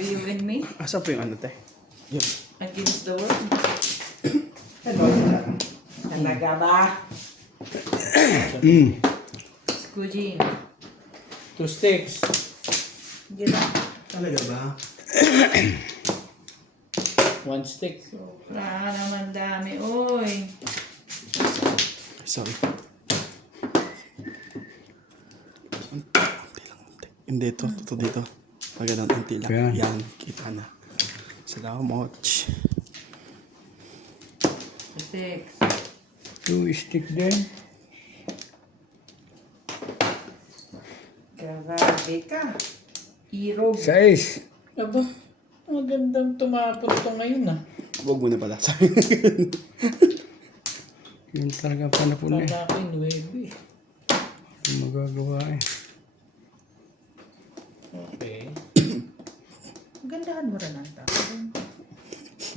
you and me Asa po yung ano, te? Yun. against the world. Hello, talaga ba? Squidgy. 2 sticks. Get up. Talaga ba? 1 stick. Sobra naman dami. Uy. Sorry. Unti lang, unti. Hindi, ito dito. Pag ganun, unti lang. Yan. Yan, kita na. Salamat. 6. 2 stick din. Grabe ka. Irog. 6. Aba, magandang tumapot to ngayon ah. Huwag mo na pala. Sabi. Yun talaga panapon eh. Kala ko 9. Ang magagawa eh. Okay. Gandahan mo rin ang tao.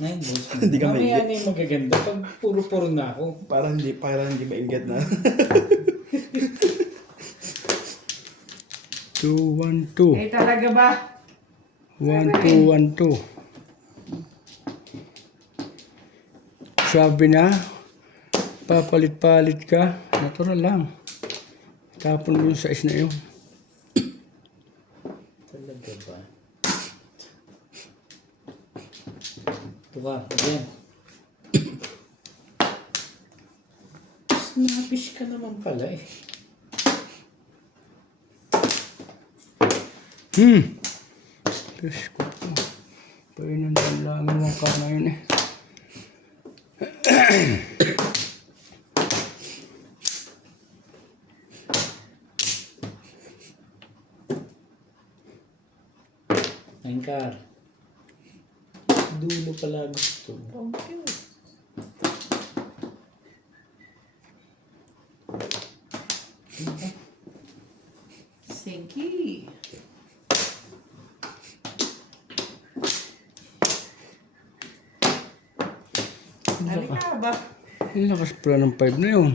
9 balls. Hindi ka Mamaya maingit. na yung magaganda pag puro-puro na ako. Parang hindi maingat na. 2, 1, 2. Eh talaga ba? 1, 2, 1, 2. Sabi na, papalit-palit ka. Natural lang. Tapon mo yung size na yun. Talaga ba? Ito ka, again. Snappish ka naman pala eh. Diyos ko po. Painan lang ang mga kanayin eh. Nine car. Dulo pala gusto. Thank you. Sinky. Halika ba? Ang lakas pala ng 5 na yun.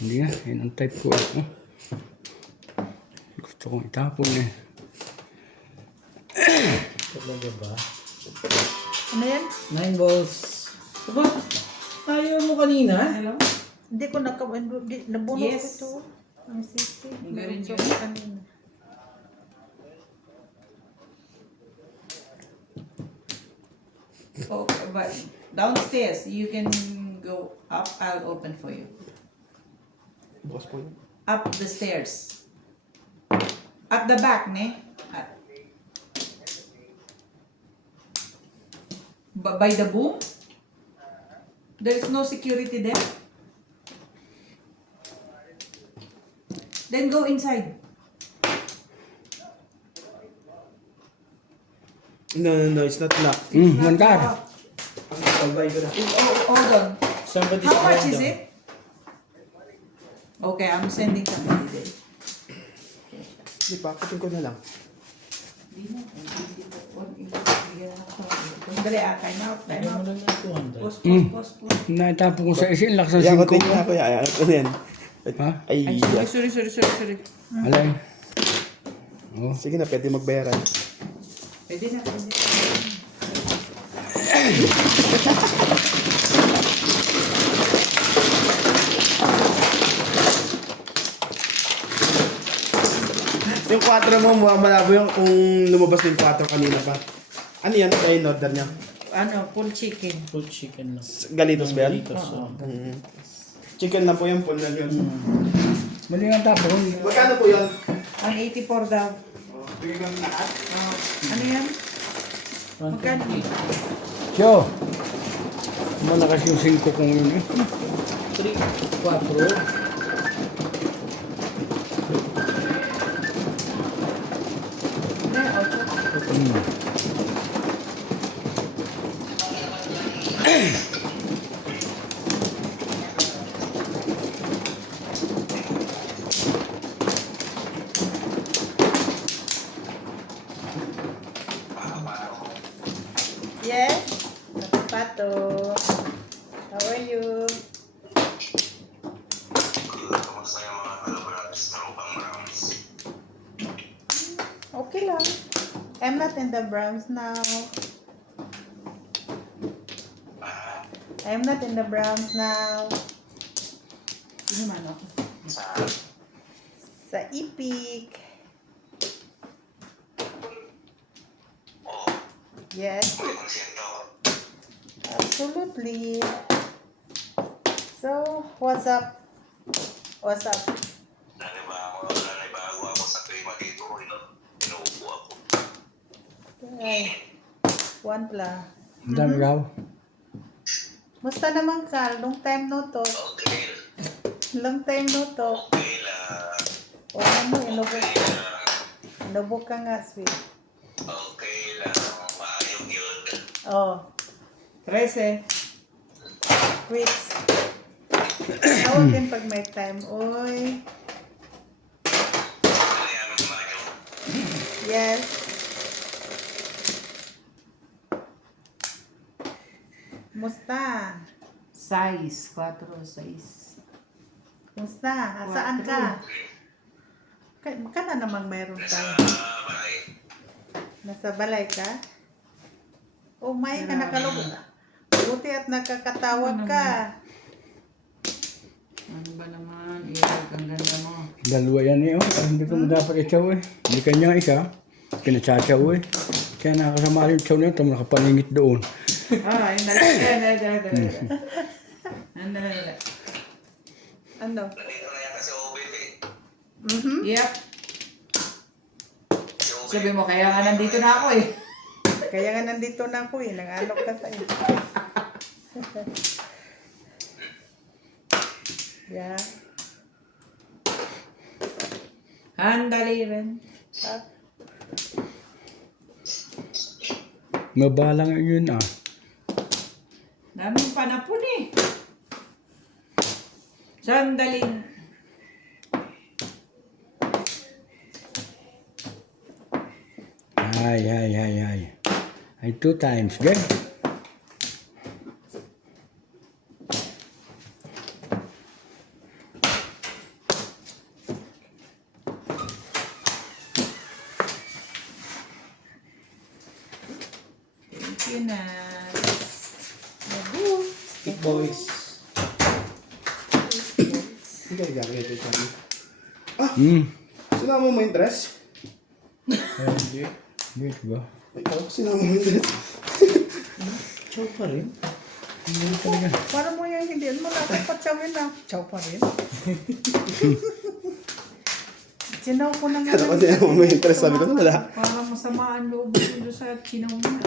Hindi nga, yun ang type ko. Gusto kong itapon eh. Talaga ba? Ano yan? 9 balls. Aba, ayaw mo kanina? Hello? Hindi ko nabunod Yes. ko ito. Ang city. Ang galing Meron yun. sa kanina. Oh, but downstairs, you can go up. I'll open for you. Bukas po yun. Up the stairs. At the back, ne? By the boom? There's no security there? Then go inside. No, it's not locked. Mandar. Pag-buy ko na. Hold on. Somebody's How much going is down. it? Okay, I'm sending somebody there. Hindi pa, kutin ko na lang. Dali time out, time Ayaw mo out. lang ng 200. Pause. Naitapon ko sa isin, lakas ng Yan, 5. kutin niya ako. Yan, ano yan? Ha? Ay, Ay, sorry. Alay. Oh. sige na, pwede magbayaran. Pwede na. Yung 4 mo, mukhang malabo yung kung lumabas yung 4 kanina pa. Ano yan? Ay, in-order niya. Ano, full chicken. Full chicken lang. Galitos ba yan? Galitos, oo. Chicken lang po yung full na yun. Mali ang tapon. Magkano po yun? 184 daw. Bigay ko ng lahat. Ano yan? Magkano? 120. Yo. Malakas yung 5 kong yun eh. 3, 4. Yes? Pato. How are you? in the Browns now. I'm not in the Browns now. Sino man ako? Sa Epic. Yes. Absolutely. So, what's up? What's up? Nanibago ako sa klima dito. Inuupo ako. Ay, one pla. Ang dami raw. Musta naman ka? Long time no talk. Okay. Long time no talk. Okay lang. O ano, inubok ka nga, sweet. Okay lang. Maayong yun. Oh, 13. quits. Tawag din pag may time. Oy, Ano yan, Mayo? yes. Musta? Size. 4, 6. Musta? Saan ka? Ka na namang mayroon tayo. Bye. Nasa balay ka? Oh my, ka nakalog. Buti at nakakatawag ka. Ano ba naman? Ilag, ang ganda mo. Dalawa yan eh. Oh. Hindi ko dapat i-chow eh. Hindi kanya isa. Pinatsachaw eh. Kaya nakakasama yung chow na yun. Tama nakapaningit doon. Ah, yung dala. Ano? Nandito na yan kasi OBP. Yep. Sabi mo, kaya nga nandito na ako eh. Kaya nga nandito na ako eh. Nang-alok ka sa iyo. Yeah. Handali rin. Ah, Mabala nga yun ah. Daming panapon eh. Sandaling. Ay. Ay, 2 times. Good. Thank you na. Big boys. Hindi ka gagawin ito siya. Sinama mo yung dress? Hindi. Wait ba? Ikaw, sinama mo yung dress. Chow pa rin. para mo yan, hindi mo na patsawin na. Chow pa rin. Sinaw ko na nga. Kaya ko sinama mo yung dress. Sabi ko, wala. Parang masama ang loob ko doon sa chinaw mo na.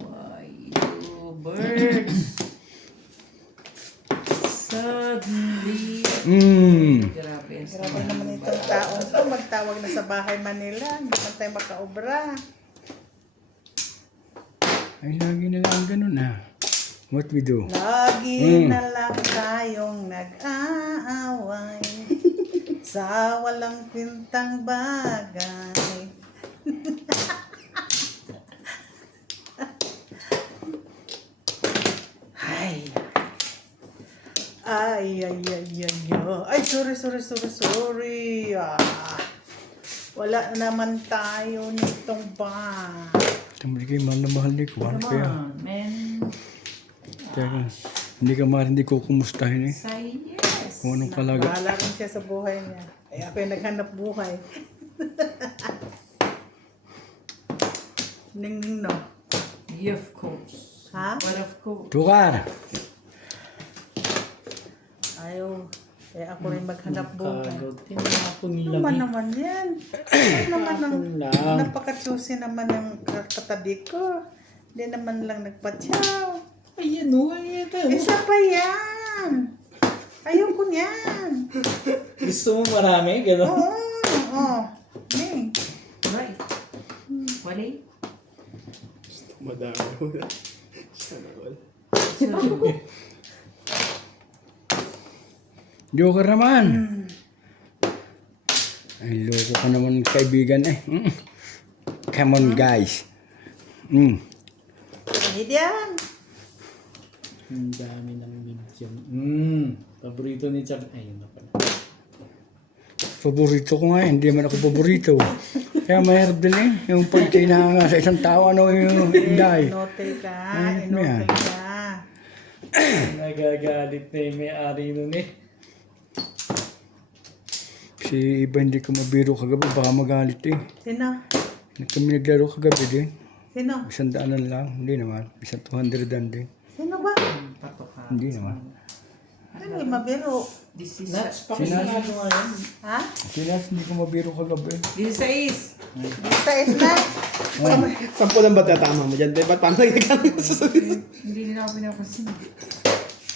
Why you birds? Suddenly. Grabe. Grabe naman itong taong to. Magtawag na sa bahay Manila. Hindi man tayo makaobra. Ay, lagi na lang ganun ah. What we do? Lagi na lang tayong nag-aaway sa walang kwintang bagay. Ay. Ay, sorry. Wala naman tayo nitong ba. Hindi kayo mahal na mahal ni Kwan. Come Kaya, on, man. kaya hindi ka mahal, hindi ko kumustahin eh. Say yes. Kung anong kalaga. Bahala rin siya sa buhay niya. Ay, ako yung naghanap buhay. Ning no. Yeah, of course. Ha? But of course. Tukar! Ayaw. Eh, ako rin maghanap buhay. Kagod. Tinapon Ano nila. naman naman yan? Ano naman ang Tinapon lang. napaka-choosy naman ng katabi ko. Hindi naman lang nagpatyaw. Ayan o, ayan tayo. Isa pa yan. Ayoko niyan. Gusto mo marami? Gano'n? Oo. Ning. Right. Wali? Madami. Sana all. Joker naman! Ay, loko ka naman kaibigan eh. Come on guys. Hindi yan. Ang dami ng medium. Paborito ni Chad. Ayun na pala. Paborito ko nga eh. Hindi man ako paborito. Kaya mahirap din eh. Yung pagtinanga sa isang tao, ano yung inday. Inotel ka. Ano yan? Inotel ka. Nagagalit na yung may-ari nun eh. Si iba hindi ko mabiro kagabi, baka magalit eh. Sino? Kami naglaro kagabi din. Sino? 100 lang, hindi naman. 200 din. Sino ba? Hindi naman. Ano yung mabiro? This is Nuts, pakisinado nga yan. Ha? Sinas, hindi ko mabiro kagabi. this is Basta is na. Sampo lang ba tatama mo dyan? Ba't paano nagkakaroon sa sarili? hindi nila ako pinapansin.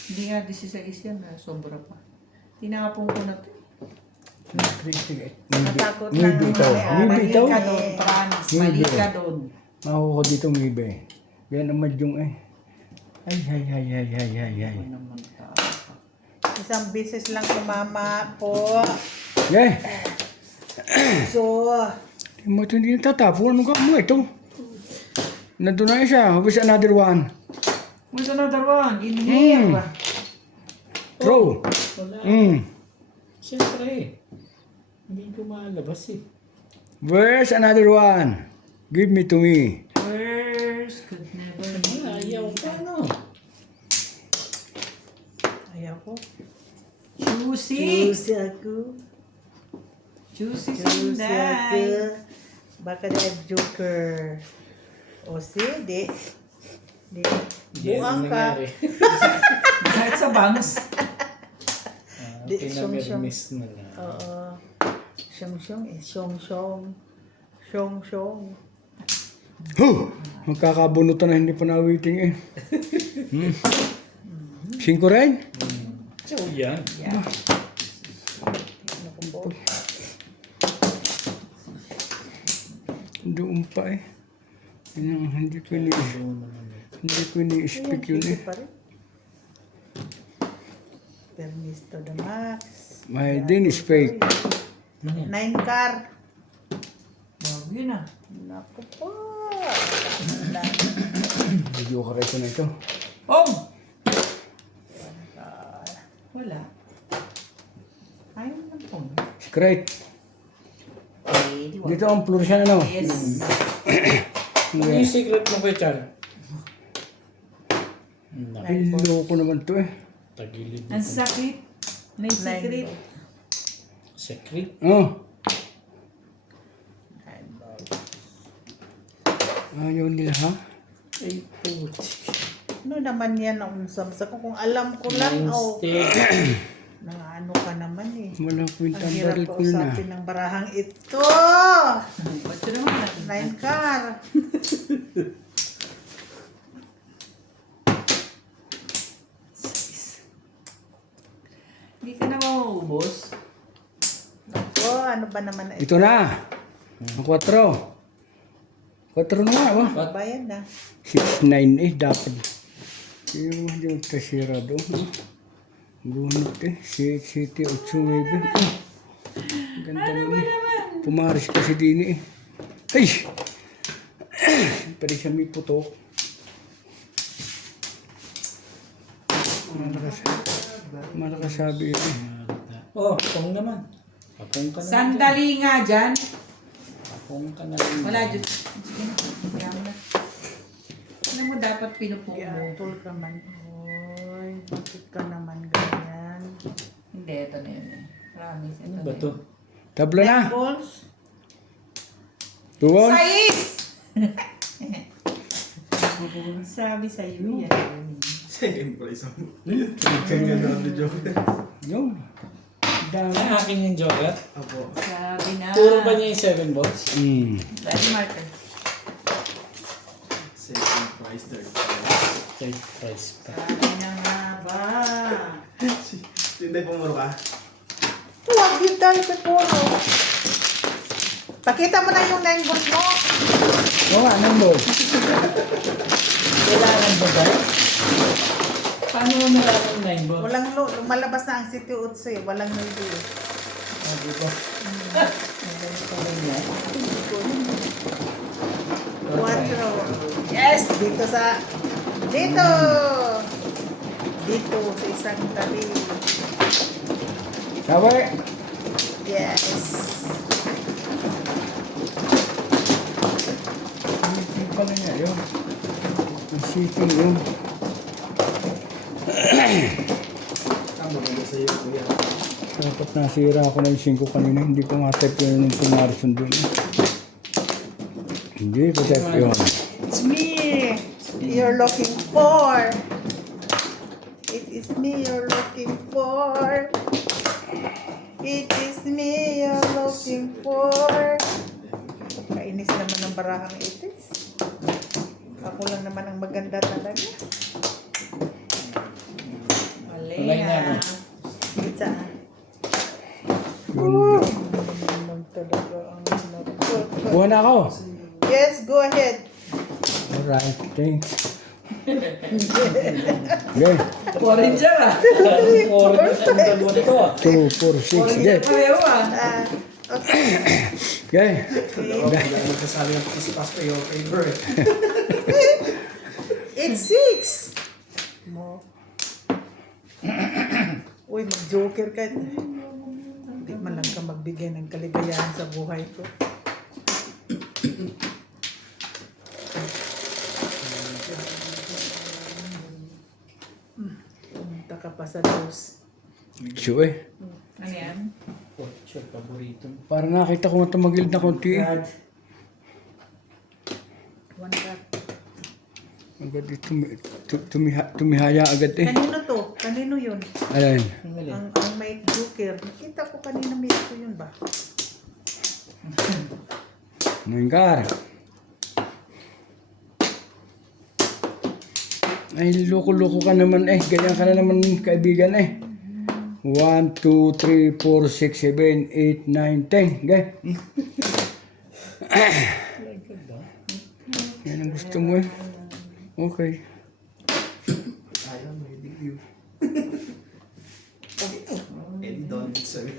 Hindi nga 16 yan, sobra pa. Tinapong ko na to. Natakot Maybe ng ikaw. may-ari. Maybe Mali ikaw. ka doon, promise. Mali ka doon. Ako ko dito maybe. Yan naman yung eh. Ay. Naman tao. Isang beses lang kumama po. Yeah. So, Mo ito hindi natatapon. Ano ka mo ito? Nandun na siya. Who's another one? Where's another one? In here. Throw. Wala. Siyempre eh. Hindi ko malabas eh. Where's another one? Give me to me. First could never be. Ayaw ka no. ayaw ko. Juicy. Juicy ako. Juicy Juicy ako. Sunday. Baka na joker. O si, di. Buang ka. Kahit sa bangs. Di, Pinamirmis na lang. Oo. Syong-syong eh. Syong-syong. Syong-syong. Huh! Magkakabunutan na hindi pa nawiting eh. 5 rin? So yan. Yeah. Doon pa eh. Yun ang hindi ko ini-speak yun eh. Pa rin. Permis to the max. My din is fake. 9 car. Bago yun ah. Naku po. Video ka rin na ito. Oh! Wala. Ayaw lang po. Secret. Eh, di wala. Dito ang floor siya ano. Yes. Ano yung secret mo kay Char? Loko naman to eh. Tagilid. Ang sakit. May secret. Secret? Oh. Ayaw nila ha? Ay, puti. Ano naman yan ang samsa ko? Kung alam ko lang, oh. Stick. Nang ano ka naman eh. Wala Ang kwentang hirap baril ko na. kausapin ng barahang ito. Ba't yun naman natin? 9 car. Hindi ka na mauubos. Ako, ano ba naman na Ito na. Ang 4. 4 na nga ba? Bayan na. 6, 9 eh dapat. Yung hindi magkasira doon. No? Bunot eh. City 8, 9. Ganda naman eh. Pumaris kasi din eh. Ay! Pwede siya may putok. Malakasabi ito eh. Oh, apong naman. Apong ka na. Sandali nga dyan. Apong ka na. rin. Wala dyan. Sige na. Kaya mo na. Alam mo dapat pinupong mo. Yatol ka man. Oy, bakit ka naman ganyan? Hindi, ito na yun eh. Promise. Ito Ano na ba yun. to? Tablo na. Balls? 2 balls. Sais! Sabi sa'yo yan. Second prize ako. Kanya na ang joke. Yun. Dami. Ay, akin yung joker. Apo. Sabi na. Puro ba niya yung 7 balls? Ready marker. Second prize, third prize. Third prize pa. Sabi na nga ba? Hindi, pumuro ka. Huwag yun tayo sa puno. Pakita mo na yung 9 balls mo. Oo nga, nang balls. Kailangan ba ba? Paano mo nalaman yung 9 balls? Walang lumalabas na ang City Utso eh. Walang nudo eh. Ah, di ba? Magaling pa rin yan. 4. Yes! Dito sa... Dito! Dito sa isang tabi. Sabay. Yes. pala niya yun. Ang sitting yun. Tama na sa'yo, kuya. Dapat nasira ako na yung 5 kanina. Hindi ko nga type yun yung pumarison doon. Hindi ko type yun. It's me you're looking for. It is me you're looking for. It is me you're looking for. Kainis naman ng barahang itis. Ako lang naman ang maganda talaga. Kulay na, no? Pizza. Yun. Naman talaga ang nagpapalala. Buwan na ako. Yes, go ahead. Alright, thanks. Okay. Foreigner ah. Foreigner sa dalawa nito ah. 2, 4, 6. Okay. Pareho ah. Okay. Okay. Wala magsasabi ng pasipas pa yung favorite. It's 6. Mo. Uy, mag-joker ka. Hindi man lang ka magbigay ng kaligayahan sa buhay ko. Pumunta ka pa sa dos. Sure eh. Ano yan? Sure, paborito. Para nakita ko matamagil na konti eh. One cup. Agad tumihaya agad eh. Kanino to? Kanino yun? Alin? Ang may joker. Nakita ko kanina may ito yun ba? Nanggar. Ay, loko-loko ka naman eh. Ganyan ka na naman kaibigan eh. 1, 2, 3, 4, 6, 7, 8, 9, 10. Okay? Yan ang gusto mo eh. Okay. Ayaw, may review. Eddie Don, sorry.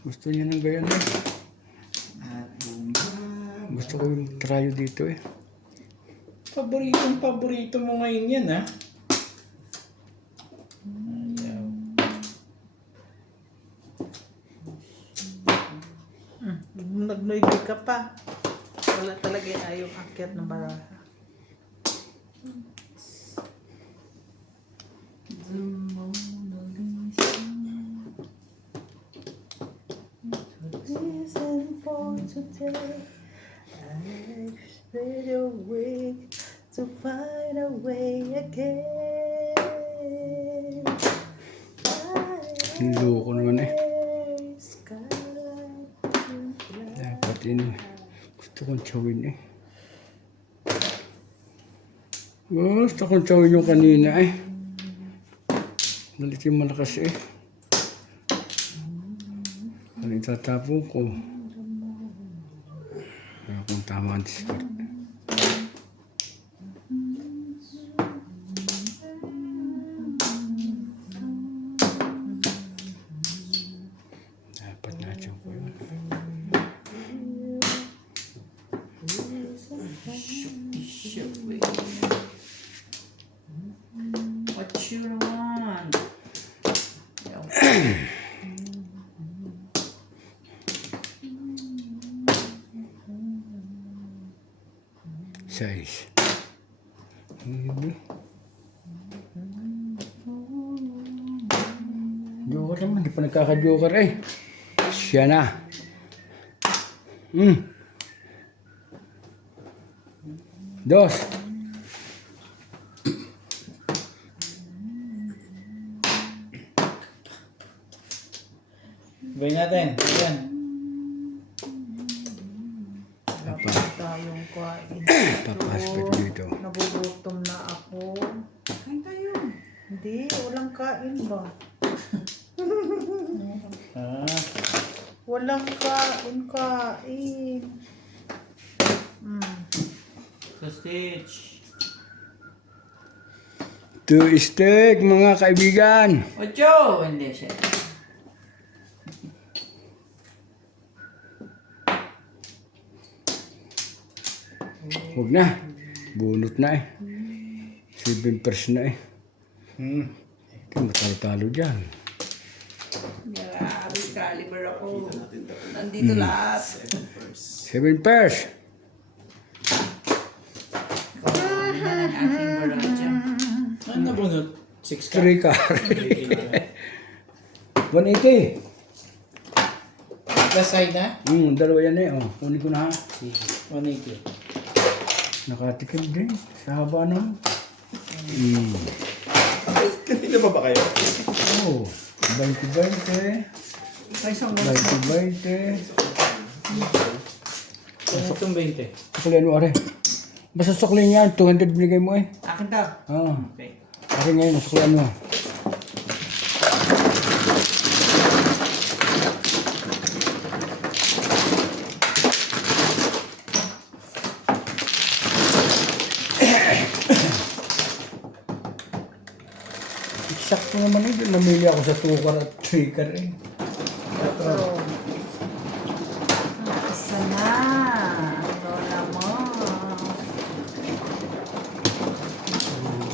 Gusto niya ng ganyan eh. At bumaba. Gusto ko yung trayo dito eh. Paborito mo ngayon yan ah. Nagnoybi ka pa. Wala talaga yung ayong akyat ng baraha. Reason for today, I spread your wings to find a way again. Loko naman eh. Skyline. Dapat yun. Gusto kong chawin eh. Gusto kong chawin yung kanina eh. Malit yung malakas eh. Ano itatapon ko? Kaya kung tama ang discard. Dapat na-chow ko yun. What you want? Size. Joker naman, di pa nagkaka-joker eh. Siya na. Dos. Gawin natin. Ayan. Dapat tayong kain. Papaspet dito. Nagugutom na ako. Kain tayo. Hindi, walang kain ba? Ah. Walang kain. Sausage. 2 steak mga kaibigan. Ocho! Hindi siya. Huwag na. Bunot na eh. 7 pers na eh. Ito matalo-talo dyan. Grabe, caliber ako. Nandito lahat. 7 pairs. Ano na bunot? 6 ka? 3 car. 180. Plus side na? Dalawa yan eh. Oh, kunin ko na ha. Sige. 180. Nakatikim din. Sa haba naman. Kanina pa ba kayo? Oh, 20-20. Ay, isang 20-20. Ano itong 20? Sukli ano are? Basta sukli niyan, 200 binigay mo eh. Akin daw. Oo. Okay. Akin ngayon, sukli ano. Sakto naman eh, namili ako sa 2 car at 3 car eh. Isa na. Lola mo.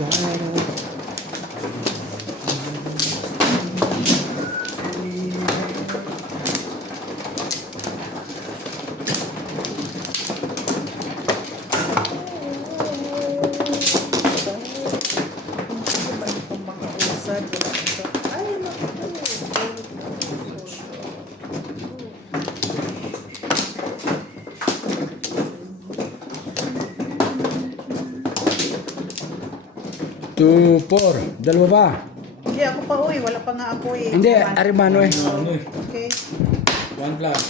Ay, naku. 2, 4. Dalawa ba? Hindi ako pa uwi. Wala pa nga ako eh. Hindi, Arimano eh. Ano eh? Okay. 1 plus.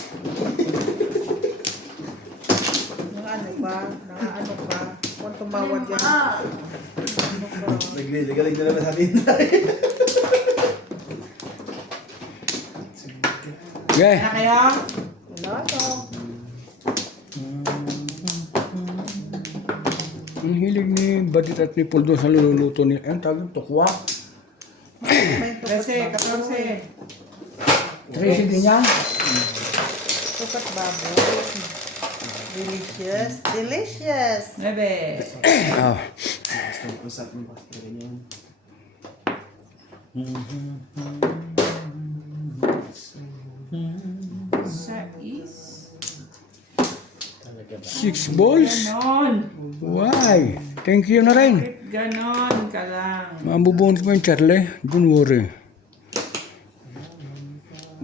Mga ano ba? Mga ano ba? Kung tumawad yan. Nagligalig na naman sa atin. Okay. Na kaya? Wala to. Ang hilig ni Badit at ni Paul doon sa luluto ni... Ang tawag tukwa. May 13, 14. 13 din yan. tukat baboy. Delicious. Delicious. 9. Oh. Usap mo pa sa ganyan. Sais. Talaga ba? 6 balls? Ganon. Why? Thank you na rin. Ganon ka lang. Mabubunot mo yung Charlie. Don't worry.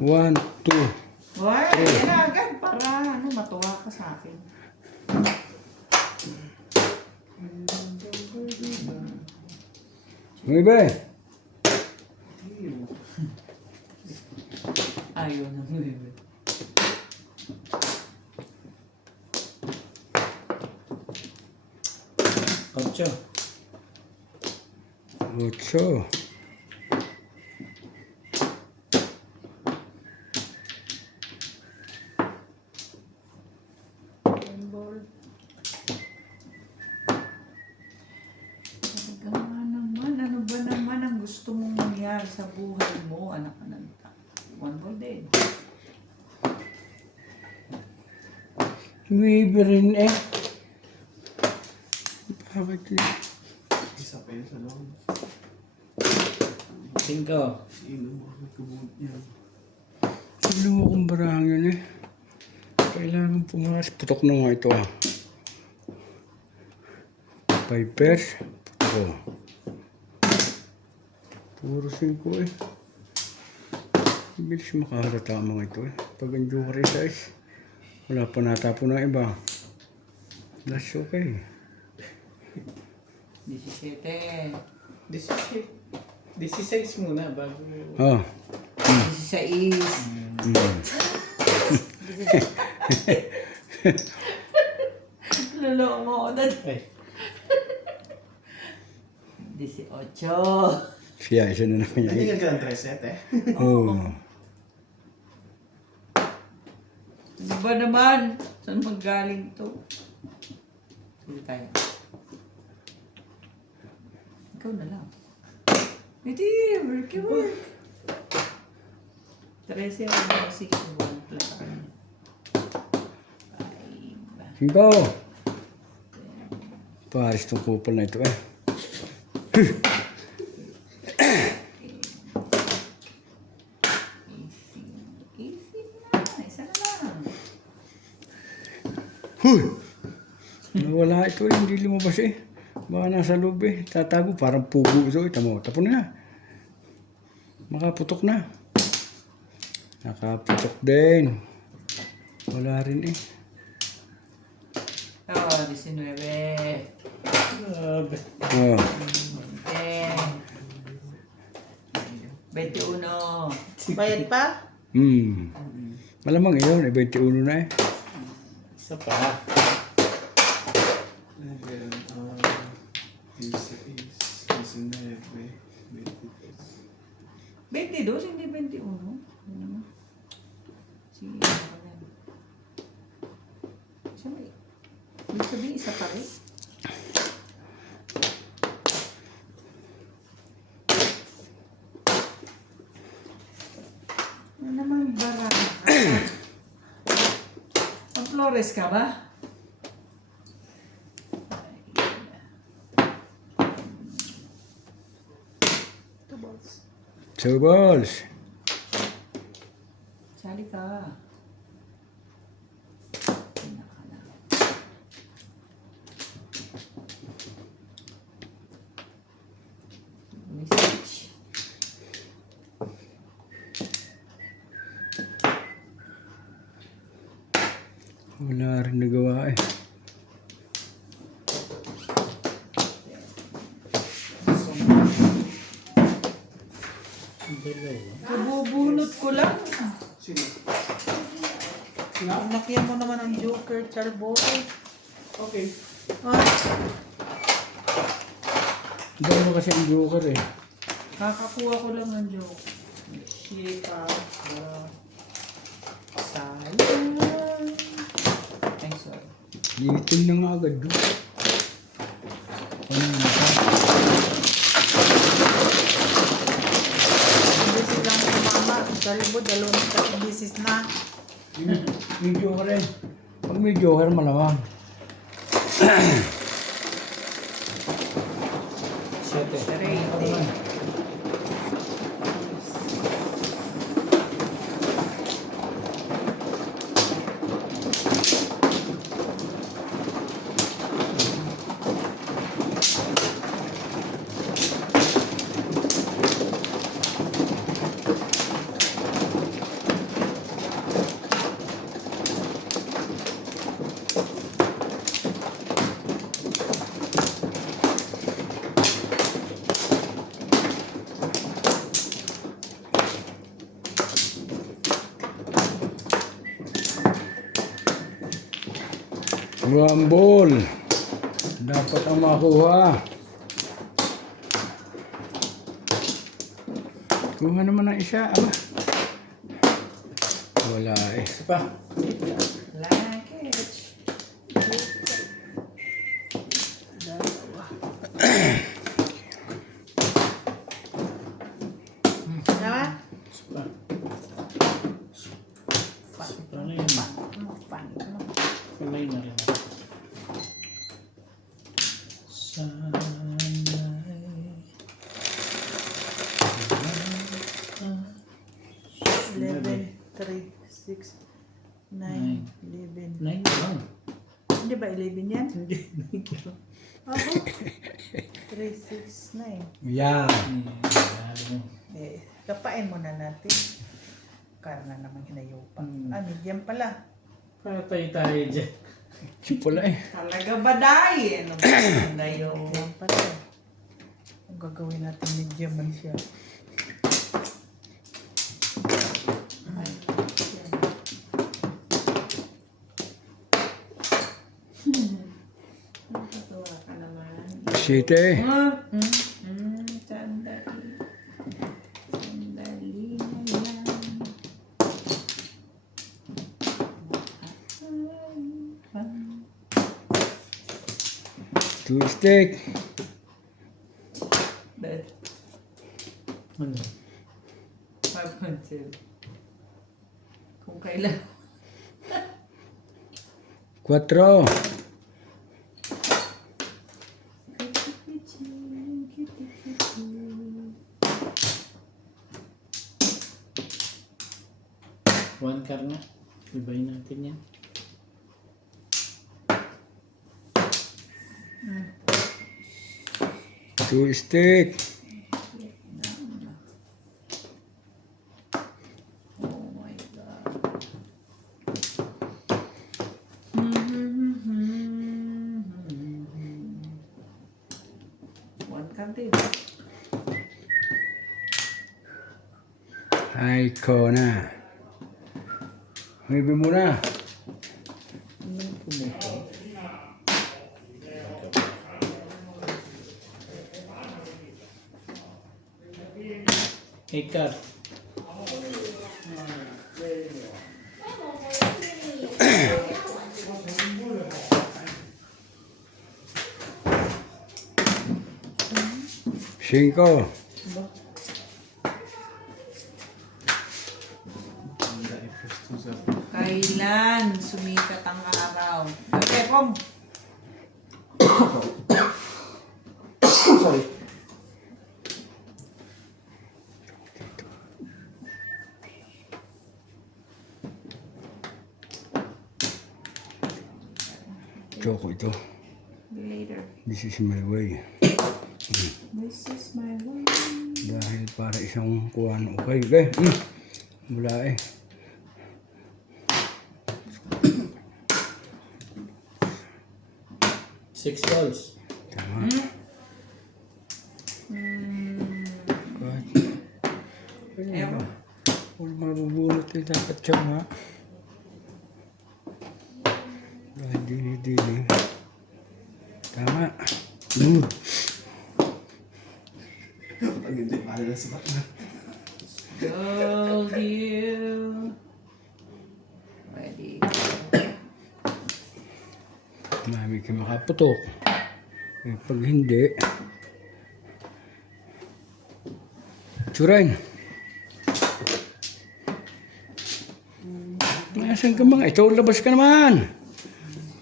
1, 2. Why? Yan na agad para ano, matuwa ka sa akin. Nuebe. Ayaw na mo yun. 8. 8. Talaga naman, ano ba naman ang gusto mong mangyari sa buhay mo, anak ka ng ta. One more din. Nuebe rin eh. Bakit yun? Isa pa yun sa loob. 5. Sino mo? Nagkabunot yan. Alam mo kung barang yun eh. Kailangan pumaras. Putok na nga ito ah. 5 pairs. Putok. Puro 5 eh. Bilis makahalata ang mga ito eh. Pag ang jewelry size, wala pa natapon na iba. That's okay. 17. 16 muna bago... Oh. 16. Lolo mo ako na. Ay, 18. Siya, isa na naman yan. Nandiyan ka ng 3 eh. Oh. Ano ba naman? Saan magaling to? Hindi tayo. Ikaw na lang. Hindi, work your work. 13 ang 6 1 plus 5. 5. Paris tong kupal na ito eh. Easy na. Isa na lang. Huy! Nawala ito eh, hindi lumabas eh. Baka nasa loob eh. Tatago. Parang pugo ito. Ito mo. Tapon na. Makaputok na. Nakaputok din. Wala rin eh. Oh, 19. Grabe. Oh. 20. 21. Bayad pa? Malamang yun. 21 na eh. Isa pa. 22, hindi 21. Ano naman? Sige, ano yan? Siya may... Ibig sabihin, isa pa rin. Ano naman barang? Ang Flores ka ba? Two balls. Sali ka. Message. Wala rin nagawa eh. Kabubunot ko lang. Nakyan mo naman ang Joker, Charboy. Okay. Ah, Dahil mo kasi ang joker eh. Kakakuha ko lang ng joke. Shit. Sayang. Ay, sorry. Itin na nga agad doon. Ano na ka? hindi silang mama. Charbo, dalawang tatlong bisis na. May joker eh. Pag may joker malamang. One ball. Dapat ang makuha. Kuha naman ng isa. Aba. Wala eh. Isa pa. Luggage. Tama? Isa pa. Ano yun? Kamay na rin. Eleven, 3, 6, 9, 11. 9 lang. Hindi ba 11 yan? Hindi. Ako. 3, 6, 9. Yan. Kapain muna natin. Karna naman hinayupan. Medium pala. Patay tayo dyan. Sipula eh. Talaga ba dahil? Ano ba na yung... Medium pala. Kung gagawin natin medium man siya. Natuwa ka naman. City. Sandali. Sandali na yan. Two stick. Dahil, Ano? 5.2. Kung kailan. 4. One car na. Ibayin natin yan. 2 stick. Oh my God. One candle. Ay ko na. Maybe mo na. Ikat. Cinco. Kailan sumikat ang araw? Okay, Pom. Sorry. Choco ito. Later. This is my way. This is my way. Dahil para isang kuwan. Okay, okay. Wala eh. Six balls. Tama. Kahit. Ewan. Kung mabubunot eh, dapat siya nga. Dahil dili-dili. Tama. Pag hindi, mahal na sa bata. Told you. Ready. Mami kayo makaputok. Eh, pag hindi, tsurain. Nasaan ka mga? Ito, labas ka naman.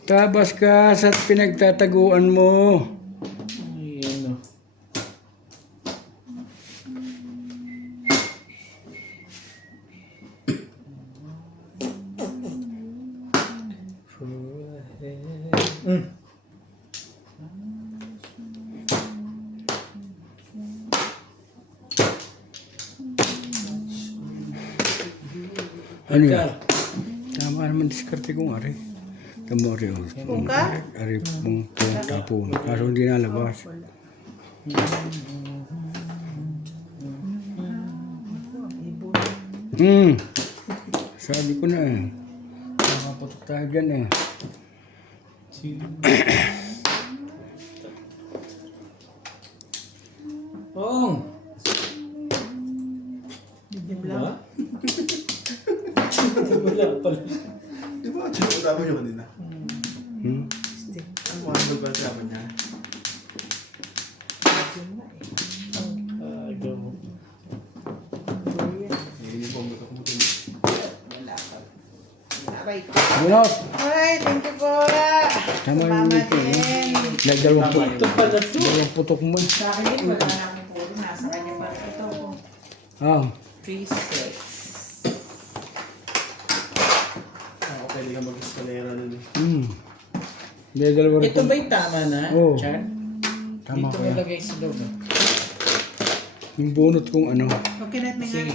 Tabas ka sa pinagtataguan mo. Ay, ano. Ano yan? Tama naman diskarte ko nga rin. Tama rin. Pungka? Ari pong tapon. Kaso hindi nalabas. Sabi ko na eh. Nakaputok tayo dyan eh. Pong! Diba? Wala pala. Di ba? Kasama nyo kanina. Stick. Ang one ba kasama niya? Agaw. Uniform ko kumutin. Wala pa. Aray. Bunot! Alright, thank you po. Tama yung Mama ngiti, no? din. Dalawang putok. Ito pala to. Dalawang putok mo. Sa akin din, wala na akong puro. Nasa kanya pa ito. Ah, 3, 6. Pwede ka mag-escalera nun. Dalawa rin Ito ba yung tama na? Oo. Char? Tama Dito ko mo yan. lagay sa loob. Yung bunot kong ano. Okay na nga. Sige.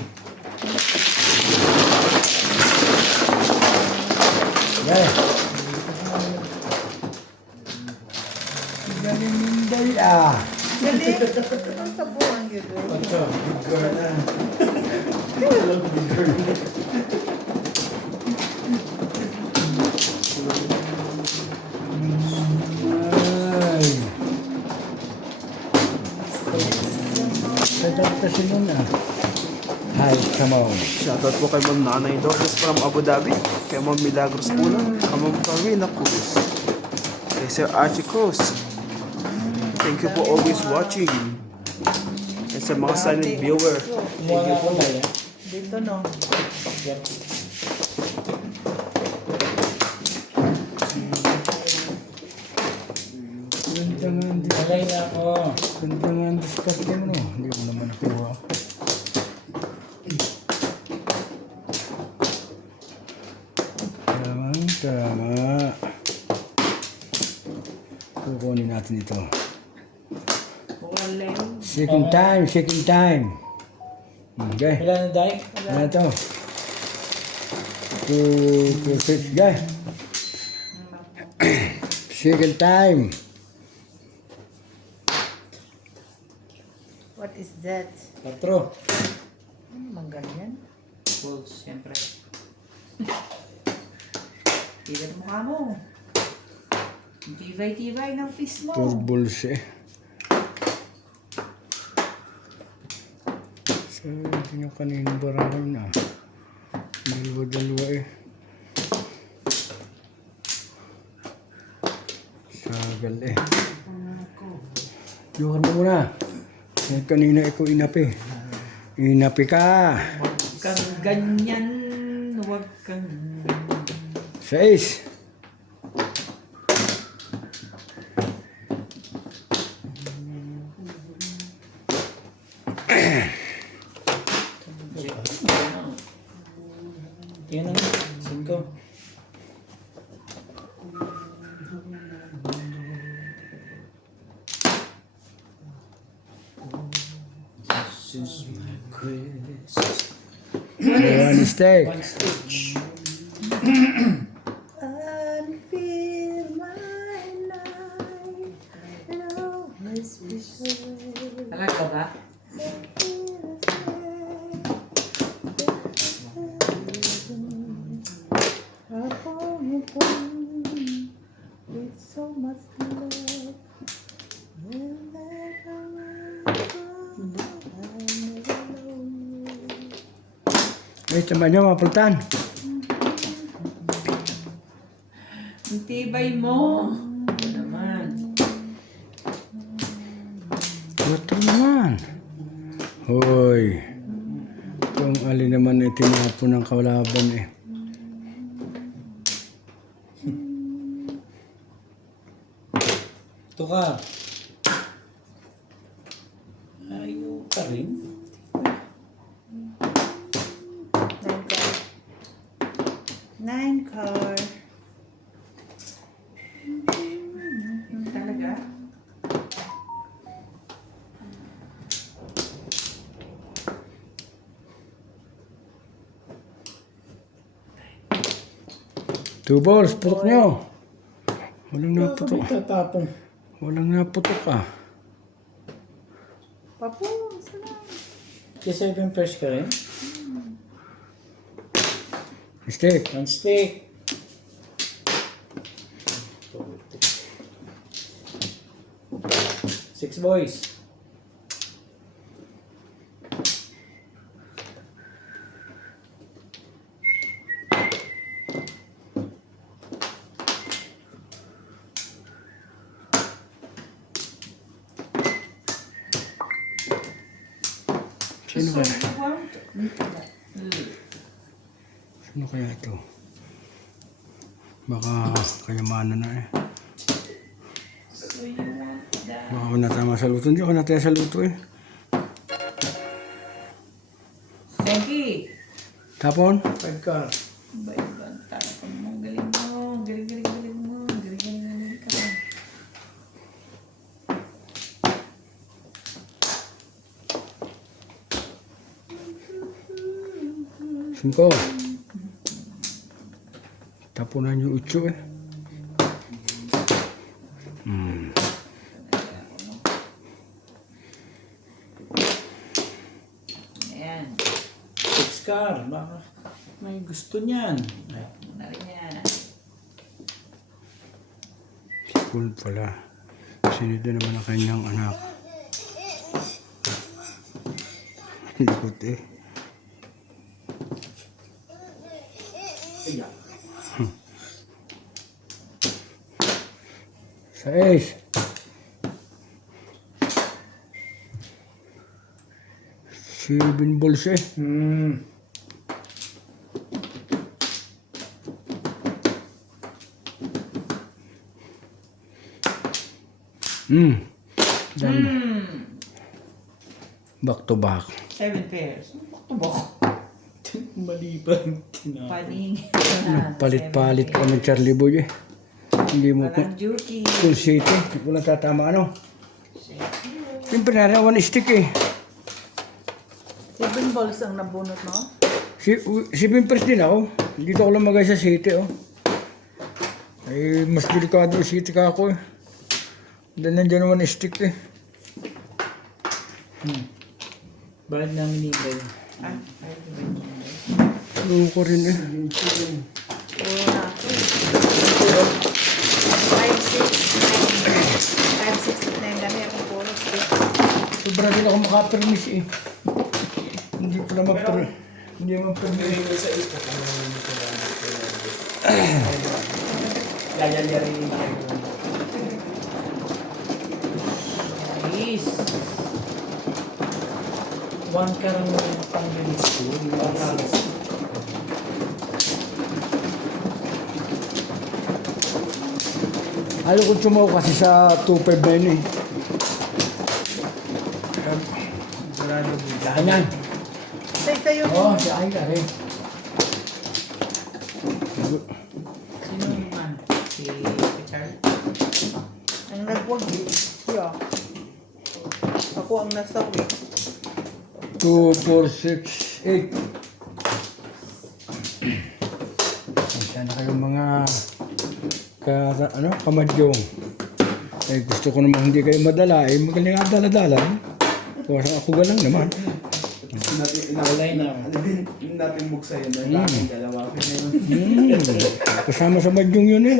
Yan. Galing minday ah. Gali. Ang tabuhan yun. Ocho. Ay. Sadap kasi nun ah. Hi, come on. Shoutout po kay Ma'am Nanay Dorcas from Abu Dhabi, kay Ma'am Milagros Pula, kay Ma'am Karina Cruz, kay Sir Archie Cruz. Thank you for always watching. And sa mga silent viewer, Kumuha nga ako na yan. Dito no. Yan. Ganda nga ang Malay na ako. ganda nga ang diskarte mo no. Hindi mo naman nakuha. Tama. Kukunin natin ito. Kuha Parlay. Second time. Okay. Ilan ang die? Ano to? 2, 6, guys. Second time. What is that? 4. Ano mang ganyan? Balls, siyempre. Tigat mukha mo. Ang tibay-tibay ng fist mo. Turbules eh. So, ito yung kaninang barangay na. Dalawa eh. Sagal eh. Yuhan mo muna. Kanina ikaw inapi. Inapi ka. Huwag kang ganyan. Huwag kang... 6. Yan ang 5. One mistake. One stitch. Unfeel my night. Love my special. Tagal ka ba? With so much love. Ay, tama nyo, mapultan. Ang tibay mo. Ano naman? Ito naman. Hoy. Kung alin naman ay tinapo ng kalaban eh. Ito ka. Ayaw ka rin. 9 card. Talaga? Two balls, putok nyo. Walang naputok. Tatapong. Walang naputok ah. Papu, salam. Kasi 7 pairs ka rin. Mistake. One stick. Six boys. Sino kaya? So, Sino kaya ito? Baka kayamanan na eh. so you want that? Baka ako natama sa luto. Hindi ako nataya sa luto eh. Frankie! Tapon? 5 card. Iba-iba ang tapon mo. Galing mo. Galing mo. Galing ka. Singko. Tapunan yung ucho eh. Ayan. 6 card. Baka may gusto niyan. Ay, Muna rin yan. Cool pala. Sinida naman ang kanyang anak. Likot eh. Ayan. 6. Seven balls eh. Dami. Back to back. 7 pairs. Bakto. Mali pa rin tinapon. Paning. Palit-palit ka ng Charlie Boy eh. Hindi mo Walang duty. full city. Walang tatama ano. Siyempre, narawan stick eh. 7 balls ang nabunot mo? Si Pimpers din ako. Dito ako lumagay sa city, oh. Ay, mas delikado yung city ka ako eh. Dahil nandiyan naman stick eh. Bakit namin ibay? Luko ko rin eh. Puro na ako. 5, 6, 9 kami akong puro stick. Sobra din ako makapermis eh. Hindi ko naman hindi naman permis. Nice! One ka rin pang units ko. Ayaw ko tumaw kasi sa 259 eh. Saan yan? Sa'yo Oo, saan ka rin. Sino naman? Si Richard? ang nagwag eh. Siya. Ako ang nasawi. 2, 4, 6, 8. Saan na kayong mga kamadyong. Eh, gusto ko naman hindi kayo madala. Eh, magaling nga dala-dala. Kaya ako galang naman. Walay na. Hindi natin buksayin na natin dalawa. Kasama sa madyong yun eh.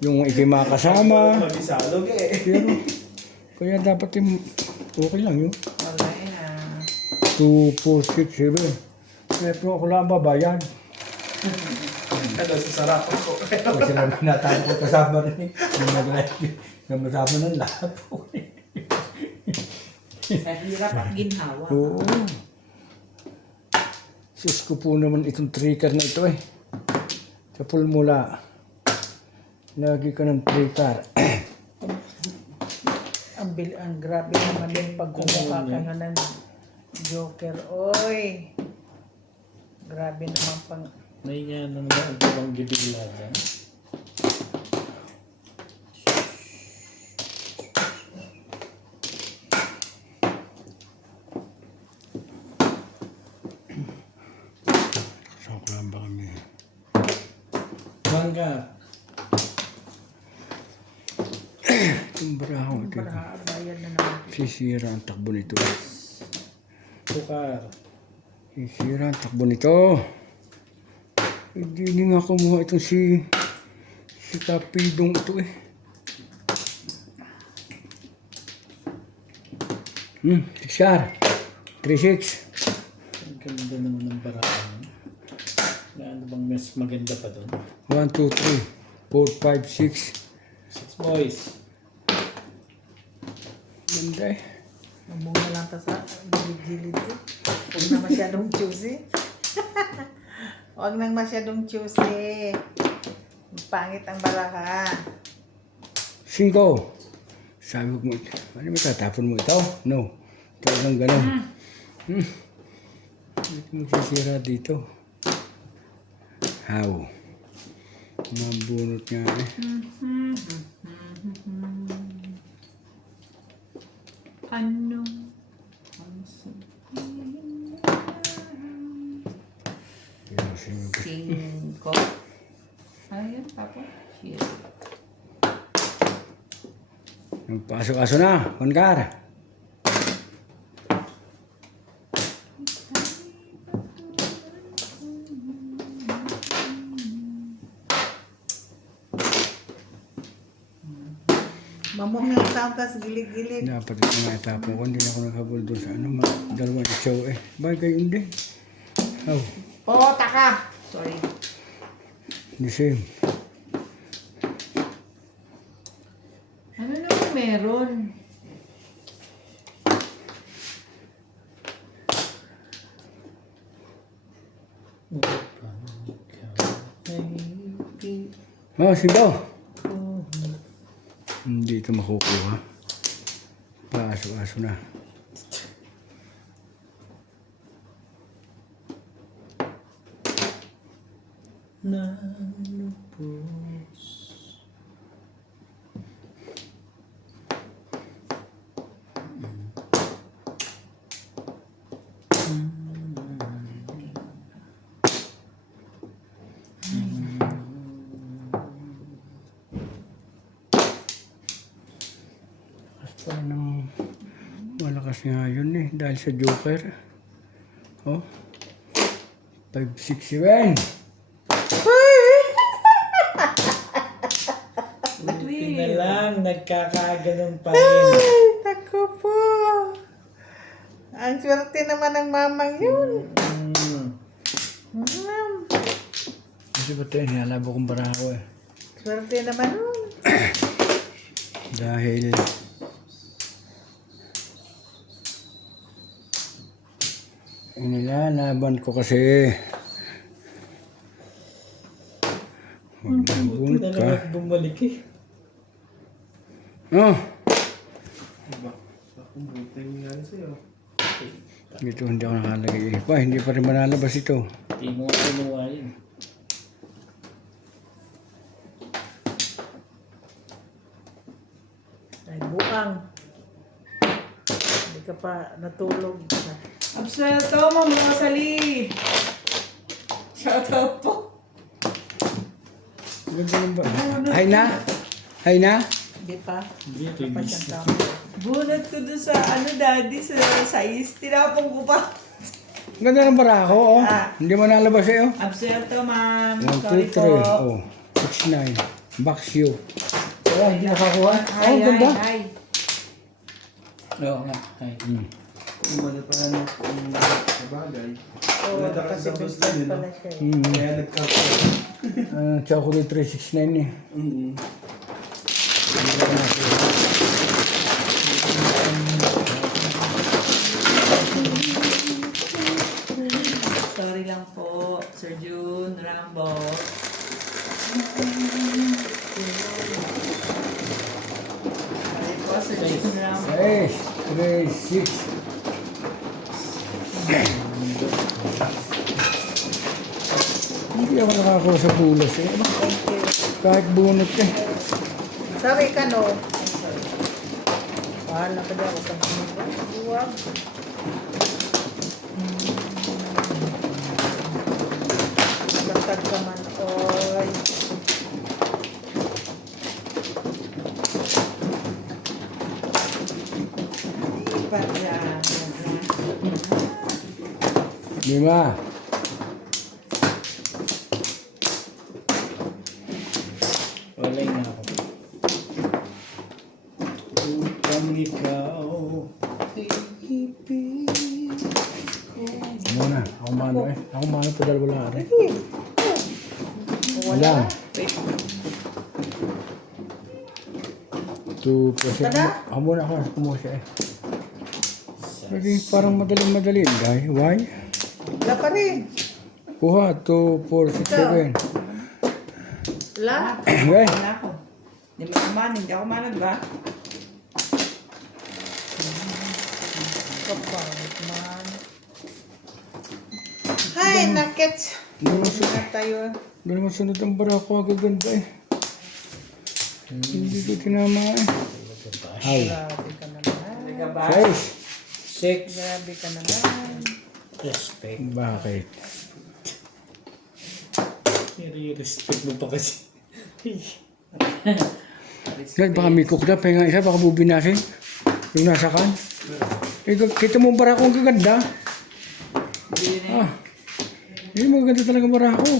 Yung ikay makasama. Mabisalog eh. Pero, kaya dapat yung okay lang yun. Wala na. 2, 4, 6, 7. Pero ako lang babayan. Ano, sasarap ako. Kasi naman natalo ko kasama rin eh. Yung nag-live. Yung masama ng lahat. Sa hirap at ginhawa. Oo. Sus ko po naman itong trigger na ito eh. Sa pulmula. Lagi ka ng trigger. Ang grabe naman yung pagkumuha ka nga ng Joker. Oy! Grabe naman pang... Nahinga na naman ang pang gibigla dyan. Saan ba kami? One ka. Itong barahaw ito. Para bayan na naman. Sisira ang takbo nito. Tukar. Sisira ang takbo nito. Hindi nga kumuha itong si Kapidong ito eh. Sixar. 3-6. Ang ganda naman ng baraan. Na ano bang mas maganda pa doon? 1, 2, 3, 4, 5, 6. 6 boys. Ganda eh. Muna lang ta sa gilid-gilid ko. Huwag na masyadong choosy. Huwag nang masyadong choosy. Pangit ang baraha. 5. Sabi ko mo, ano mo tatapon mo ito? No. Ito lang gano'n. Hindi ko magsisira dito. How? Mabunot nga eh. Ano? Ang sabihin na? 5. Ayan, tapos. Shit. Nagpasok-aso na, Konkar. Mamong yung tao ka sa gilid-gilid. Dapat ito nga itapon ko. Hindi na ako nakabul doon sa ano. Dalawang show eh. Bagay yun din. How? Oh, taka! Sorry. The same. Ano naman meron? Oh, sigaw. Hindi ito makukuha. Paaso-aso na. Basta nang malakas nga yun eh. Dahil sa Joker. Oh. 567. Buti na lang, nagkakaganon pa rin. Ay, naku po. Ang swerte naman ng mamang yun. Kasi ba ito, nilalabo kong barako eh. Swerte naman yun. Dahil inilalaban ko kasi. Huwag na Buti bunot na ka. lang at bumalik eh. Oh! Dito hindi ako nakalagay. Pa, hindi pa rin manalabas ito. Hindi mo kinuha yun. Ay, buang. Hindi ka pa natulog. Absuelto, Ma'am Rosalie. Shoutout po. Ganda lang ba? Hay na? Hay na? Hindi pa. Hindi, ito Pa yung siyang tao. Bunot ko dun sa daddy, sa size. Tinapong ko pa. Ganda ng barako, oh. Ah. Hindi manalabas eh, oh. Absuelto, ma'am. 1, Sorry 2, 3. po. Oh. 6, 9. Box you. Wala, hindi nakakuha. Hi, Oh, ganda. hi, hi. Oo nga. Ay. Umano pa nga sa bagay. Oo, kasi best pala siya. Kaya nagkakaroon. Chocolate 369 eh. Sorry lang po, Sir June, Rambo. Sorry po, Sir June, Rambo. 6, 3, 6. Hindi ako nakakuha sa bulas eh. Ano? Thank you. Kahit bunot eh. Sorry ka, no? Bahala ka daw. Huwag kang sumibas. Huwag. Bastag ka man, oy. Lima. Walay na ako. Upang ikaw. Muna. Ako mano eh. Ako mano pa dalawa lang eh. Wala. 2%. Tada? Ako muna ako. Kumuha siya eh. Lagi parang madaling-madali. Dahil, why? Wala pa rin. Kuha. 2, 4, 6, 7. Wala. Okay. Wala ako. Hindi mo kumain, hindi ako manag ba? Kapangit man. Hi, nakets. Hindi Na tayo. naman sunod ang barako. Agaganda eh. Hindi ko tinama eh. How? Grabe ka naman. Talaga ba? 6. 6. Grabe ka naman. Respect. Bakit? I-respect mo pa kasi. Dahil baka may cook na, pahinga isa, baka bubinasin. Yung nasa kan. Eh, kita mo ang barako ang gaganda. Ah, hindi maganda talaga barako.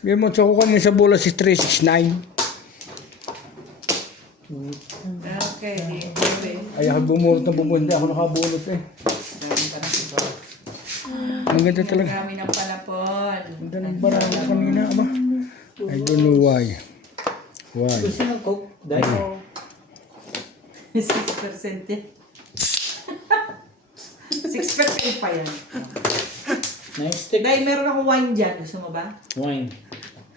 Hindi mo tsoko kanina sa bola si 369. Okay, okay. Ay, ako bumulot na bumulot. Hindi ako nakabulot eh. Dami ka na siguro. Ang ganda talaga. Marami ng palapon. Ang ganda ng barako kanina, aba. I don't know why. Why? Gusto ng coke? Dahil. 6% yan. 6% pa yan. Nice stick. Dahil meron ako wine dyan. Gusto mo ba? Wine.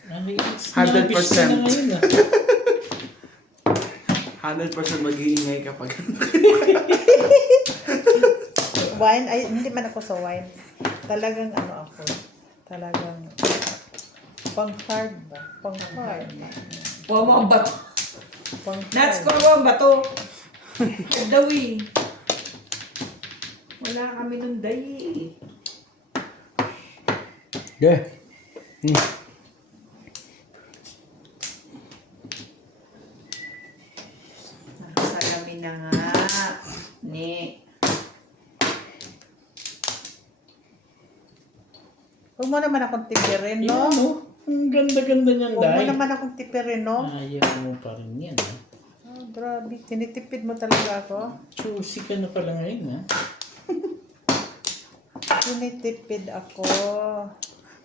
100%. Na ngayon, ah. 100% mag-iingay kapag Wine? Ay, hindi man ako sa wine. Talagang ano ako. Talagang pang hard ba? Pang hard. Huwag mo ang bato. Pang Nuts ko hard. mo ang bato. Kadawi. Wala kami nun day. Okay. Nakasalamin na nga. Ni. Huwag mo naman akong tipirin, no? Yan, oh. Ang ganda-ganda niyan, Huwag mo Day. naman akong tipirin, no? Ayaw mo pa rin yan, ha? Oh, grabe. Tinitipid mo talaga ako. Choosy ka na pala ngayon, ha? Tinitipid ako.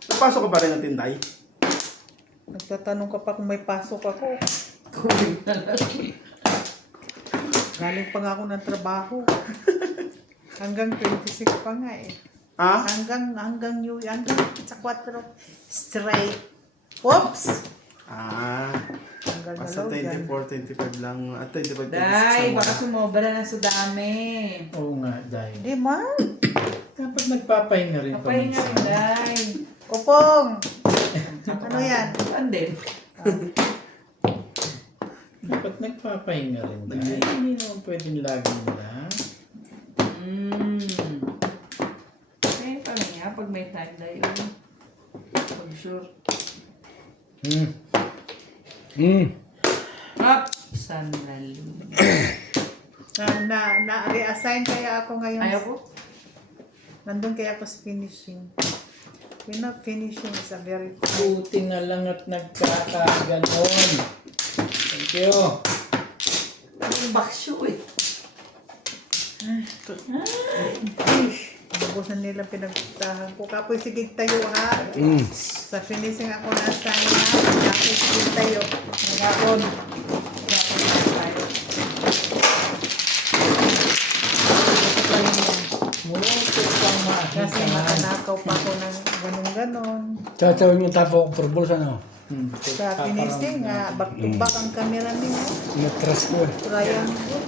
Napasok ka pa rin ng tinday? Nagtatanong ka pa kung may pasok ako. Kuling na lagi. Galing pa nga ako ng trabaho. Hanggang 26 pa nga eh. Ha? Hanggang sa 4 straight. Oops! Hanggang Basta nalaw 24, 25 lang. At 25, 26 Day, lang. baka sumobra na sa dami. Oo nga, Day. Hindi man. Dapat nagpapahinga rin Papahinga rin, Day. Kupong! Ano yan? Pandem. Dapat nagpapahinga rin, Day. Hindi naman pwedeng lagi na. Eh, pahinga pag may time, Day. Pag sure. Up! Sandali. Na-reassign kaya ako ngayon. Ayaw ko. Nandun kaya ako sa finishing. Finishing is a very Buti na lang at nagkakaganon. Thank you. Ang baksyo eh. Nabusan nila pinagtahan ko. Kapoy, sige tayo ha. Sa finishing ako na-assign na. Kapoy, sige tayo. Nagaon. Kasi makanakaw pa ako ng ganun-ganon. Tatawin yung tapo ko purple sana. Sa finishing nga, back to back ang camera niyo. Natras ko eh. Triangle.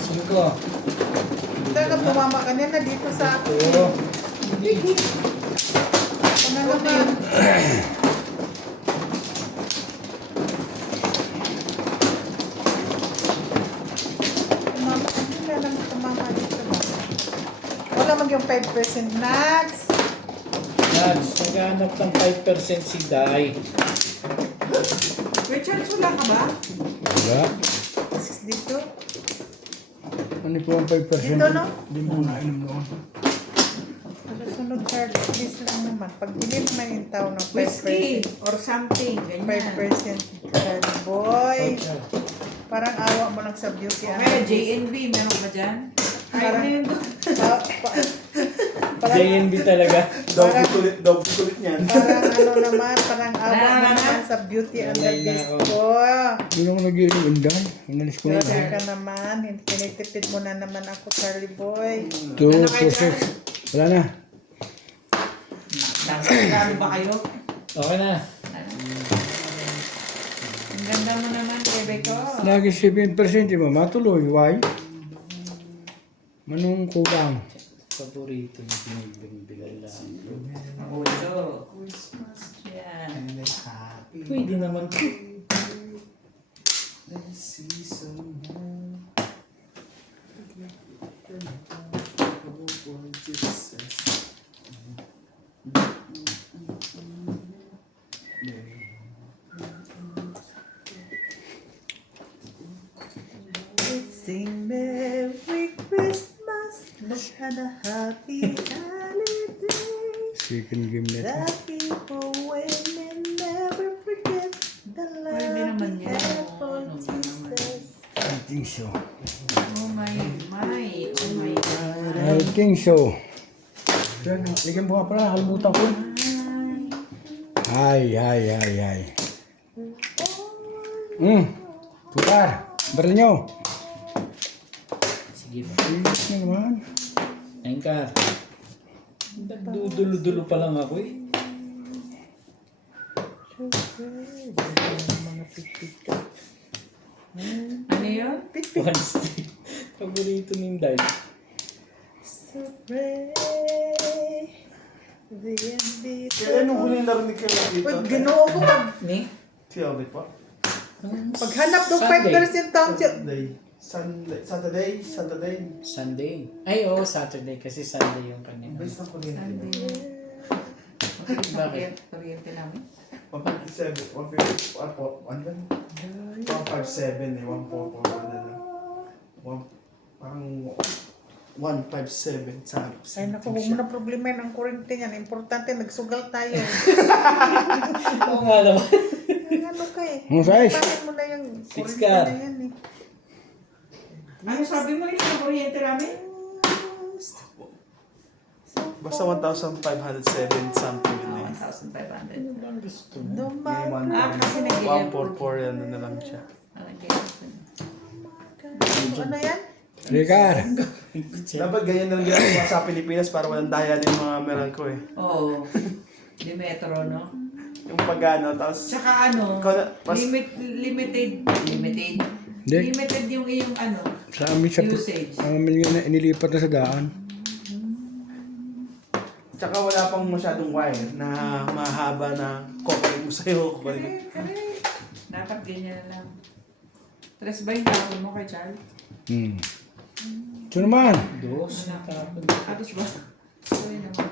Sige ko. Talaga tumama ka niya na dito sa ako. Oo. Ako na naman. Tumama ka nila lang tumama dito ba? Wala mag yung 5% nuts. Nads, naghanap ng 5% si Day. Richard, wala ka ba? Wala. Dito. Ano po ang 5%? Dito, no? Hindi mo nainom noon. Susunod card, please lang naman. Pag hindi naman yung tao ng 5%. Whiskey or something. Ganyan. 5% card, boy. Parang awa mo lang sa beauty. Kaya JNV, meron ba dyan? Ay, Parang- ano yun doon? Parang, JNB talaga. Dog kulit niyan. parang ano naman, parang awa mo Nararamdaman? naman sa beauty under Lalay na this ako. ko. Hindi naman nag-iinom undan. Inalis ko na Grabe lahat. ka naman, hindi tinitipid mo na naman ako, Charlie boy. 2, Ano kayo 4, 6. Wala na. Dami ba kayo? Okay na. Ang ganda mo naman, bebe ko. Lagi 7%, di ba? Matuloy. Why? Manong kulang. Paborito ni Bingbing lang. Ocho. Yan. Pwede naman. Sing Merry Christmas and a happy holiday. Second game na ito. The people will never forget the love Pwede naman we yan. had for Ano ba naman? Jesus. I think so. Oh my. Oh my God. I think so. Yan, ligyan mo nga pala. Halimutan ko. Ay. Tukar. Baril nyo. Sige ba? Ayos na naman. Engkar. Nagdudulo-dulo pa lang ako eh. Ano yun? One stick. Paborito ni Day. So pray the end be Kaya nung huli narinig kayo dito. Uy, ginoo ko pag Ni? Si Obit po. Paghanap ng Sunday. 5% down siya. Sunday. Ay, oo, Saturday. Kasi Sunday yung kanina. Bakit? Kuryente namin. 157, 157 eh, 144 na lang. Parang 157 sa Ay naku, huwag mo na problema ang kurente niyan. Importante, nagsugal tayo. Oo nga naman. Ay, ano ka eh. Ang size? Panin mo na yung Six kurente car. na yan eh. Ano sabi mo yung kuryente namin? basta 1,507 something yun eh. 1,500. Ano bang gusto mo? Duman. Kasi nag-ilan. 144 yan na lang siya. Ano yan? Ricar. Dapat ganyan na lang ginagawa sa Pilipinas para walang daya din mga meron ko eh. Oo. Di metro, no? Yung pagano, tapos Tsaka ano, ikaw na, mas, limited Hindi. Limited yung iyong ano, Sa amin sa usage. ang amin yun na inilipat na sa daan. tsaka wala pang masyadong wire na mahaba na cover mo sa'yo. Correct. Dapat ganyan na lang. Tres ba yung tapon mo kay Charles? Ito naman. Dos. Tapon. Atos ba? Sorry naman.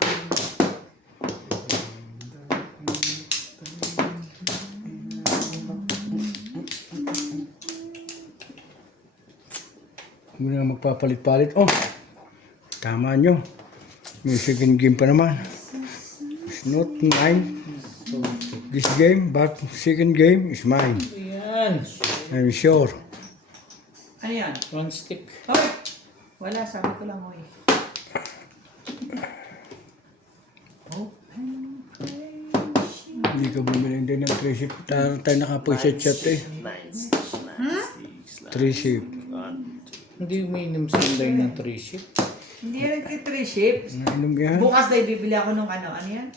Hindi na magpapalit-palit. Oh, tama nyo. May second game pa naman. It's not mine. This game, but second game is mine. Ayan. I'm sure. Ano yan? One stick. Hoy! Wala, sabi ko lang mo eh. Hindi ka bumili din ng 3 ship. Tayo nakapag-chat eh. 3 ship. Hindi umiinom Sunday ng 3 ship. Hindi yan nag-3 ships. Nainom yan. Bukas na ibibili ako ng ano yan?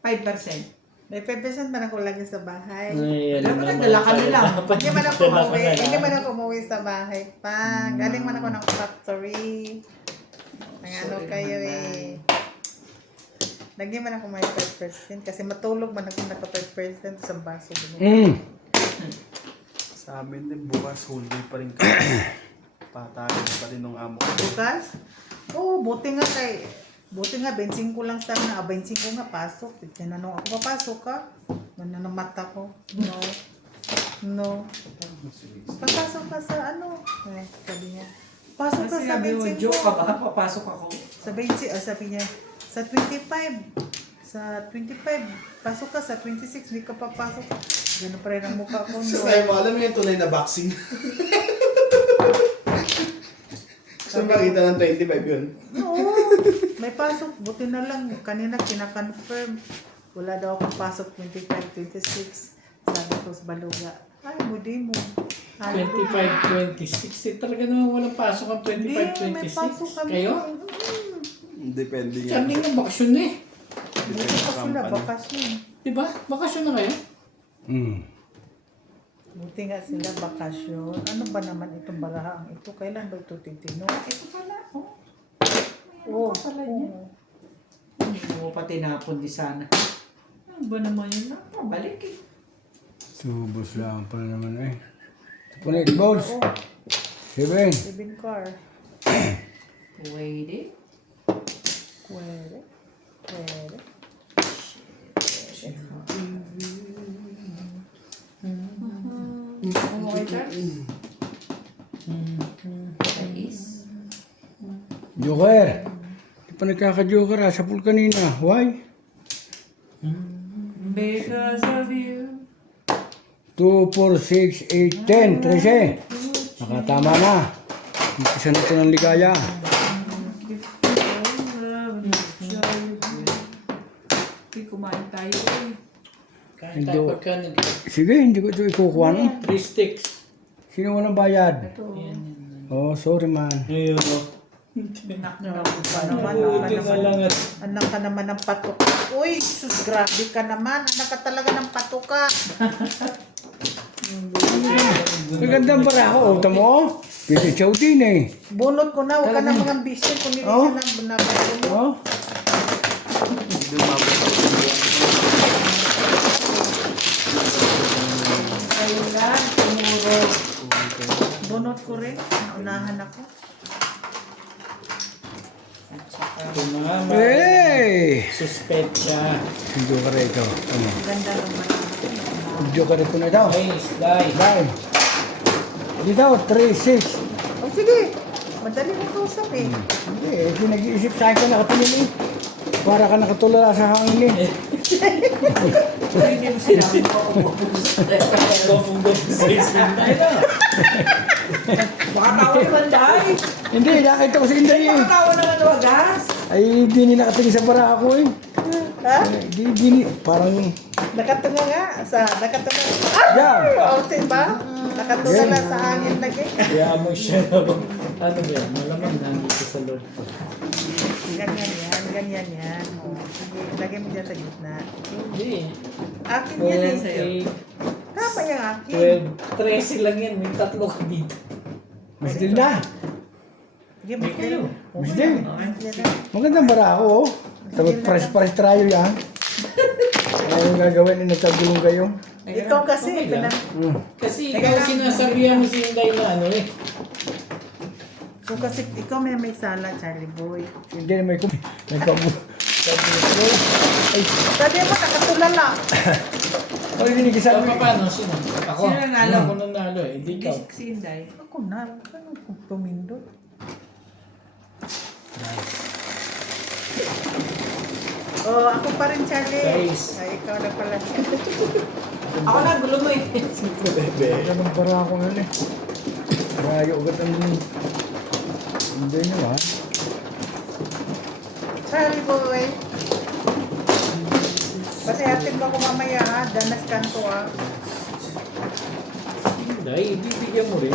5%. May 5% man ako lagi sa bahay. Ay, Alam mo, nagdala ka nila. Hindi man ako umuwi. Hindi man ako umuwi sa bahay pa. Galing man ako ng factory. Ang ano kayo eh. Lagi man ako may 5% kasi matulog man ako naka 5% sa baso. Sa amin din bukas, whole day pa rin kami. Patayin pa rin ng amo ko. Bukas? Oo, buti nga 25 lang sana. 25 nga pasok. Tinanong ako, papasok ka? Mananong mata ko. No. Papasok ka sa ano? Eh, sabi niya. Pasok ka Kasi sa sabi mo, 25. joke ka ba? Papasok ako. Sa 20, sabi niya, sa 25. Sa 25. Pasok ka sa 26. Hindi ka papasok. Gano'n pa rin ang mukha ko. No. mo, alam mo yung tunay na boxing. Gusto makita ng 25 yun. Oo. May pasok. Buti na lang. Kanina kina-confirm. Wala daw akong pasok 25, 26. Sabi ko sa baluga. Ay, mudi mo. 25, 26. Eh, talaga naman walang pasok ang 25, May pasok 26. kami. Kayo? Depende yan. Kami ng bakasyon na eh. Depende sa Bakasyon na, company. bakasyon. Diba? Bakasyon na kayo? Buti nga sila bakasyon. Ano ba naman itong barahaang ito? Kailan ba ito titino? Ito pala. Oh. Oo. Pala niya. Hindi mo pa tinapon di sana. Ano ba naman yun? Pabalik eh. Tubos lang pala naman eh. Punit, boss. 7. Living car. Pwede. Pwede. Pwede. Okay, Charles? Is. Joker. Di pa nagkaka-joker sa pool kanina. Why? Because of you. 2, 4, 6, 8, 10, 13. Nakatama na. Umpisa na ito ng ligaya. Okay, kumain tayo eh. Kain tayo pagka nag Sige, hindi ko ito ikukuha no. 3 sticks. Sino walang bayad? Ito. Oh, sorry man. Ayun. Buti na lang at Anak ka naman ng patok. Uy, sus, grabe ka naman. Anak ka talaga ng patoka. Magandang para ako. O, tamo. Pwede chow din eh. Bunot ko na. Huwag ka na mga ambisyon. Kung hindi Oh. siya na bunot. Oh. Hindi umabot sa Ay, Kailan tumuro? Bunot ko rin. Naunahan ako. At saka, Ito na, Hey! suspect siya. Video ka rin ito. Ano? Ganda naman ako. Video ka rin ko na daw. Nice, die. Dahil. Dito, 3-6. Oh, sige. Madali mo kausap eh. Hindi, hindi nag-iisip sa akin ka nakatingin eh. Para ka nakatulala sa hangin eh. hindi mo sinabi ko ako Gofong-gofong sa isinday na. baka tawa naman dahil. Hindi, nakita ko si Inday eh. Baka tawa naman wagas. Ay, hindi ni nakatingin sa bara ako eh. Ha? Di, parang, Nakatunga nga. Nakatunga. yeah. Oh, diba? Nakatunga na sa hangin lagi. Kaya mo siya. Ano ba yan? Malamang nandito sa loob. Ganyan yan. Ganyan yan. Oh, sige. Lagay mo dyan sa gitna. Hindi. Akin yan eh. 12, Tama yung akin. 12, 13 lang yan. May tatlo ka dito. Mas din na. Sige, mo kayo. Mas din. Magandang bara ako oh. Tapos pares tayo yan. Ano yung gagawin? Nagkagulong kayo? Ikaw kasi. Okay lang. Kasi Teka ikaw lang. sinasabihan mo si Inday na ano eh. Kung kasi ikaw may sala, Charlie Boy. Hindi na may Sabi mo, nakatulala. O, hindi Saan sabi. pa paano? Sino? Ako. Sino nanalo? Ako nanalo eh. Hindi Hindi ikaw. si Inday. Ako na. Ano kung tumindot? Oh, ako pa rin, Charlie. Guys. Ay, ikaw na pala. Ako na, gulo mo eh. Ganun para ako nun eh. Rayo agad ang hindi nyo ha. Charlie Boy. Kasi atin mo ako mamaya ha. Danas kanto ha. Inday, ibibigyan mo rin.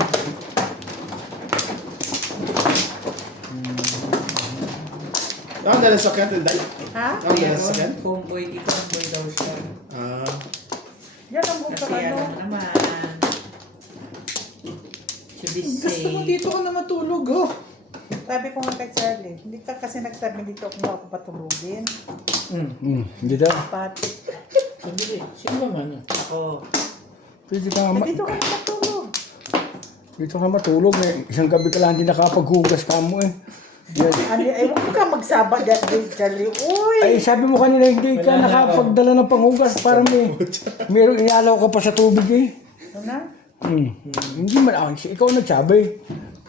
Ang dala sa kanya, Day. Ha? Ang dala sa kanya. Homeboy, di ko homeboy daw siya. Yan ang buka Kasi ano. ano naman. To be Gusto mo safe. dito ka na matulog oh. Sabi ko nga kay Charlie, hindi ka kasi nagsabi dito kung ako patulugin. Hindi daw. Pati. Sandali. Sino ba man? Ako. Pwede ka nga Dito ka na matulog. dito ka matulog eh. Isang gabi ka lang hindi nakapaghugas ka mo eh. Yan. Ano, ay, huwag ka magsaba dyan, Charlie. Uy! Ay, sabi mo kanina hindi ka Wala na nakapagdala ng panghugas para merong inaalaw ka pa sa tubig eh. Ano? Hindi man ako. Ikaw nagsabi.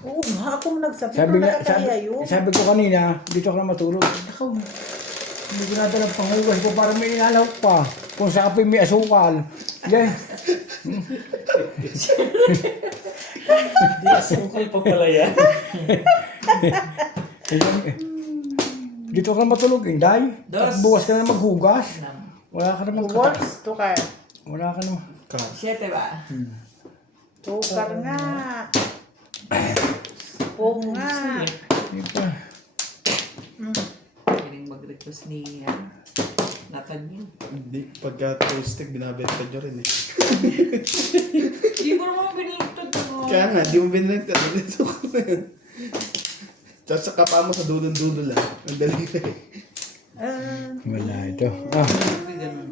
Oo nga, ako nagsabi. Sabi Pero nga, nakakaya yun. sabi ko kanina, dito ka na matulog. Ako, hindi ko nadala ng panghugas ko para may inalaw pa. Kung sa apoy may asukal. Yan. Hindi, asukal pa pala yan. Dito ka na matulog, Inday. Dos. At bukas ka na maghugas. Wala ka naman Works, tukar. Wala ka naman. 7 ba? Tukar nga. Oo nga. Hindi pa. Piling mag-request ni Nathan yun. Hindi, pagka toasted, binabenta nyo rin eh. Hindi ko naman binigtod mo. Kaya nga, di mo binabenta. Dito ko na yun. Tapos sa kapa mo sa dudon-dudo lang. Ang dali na eh. Wala ito. Ah, Norby ganun.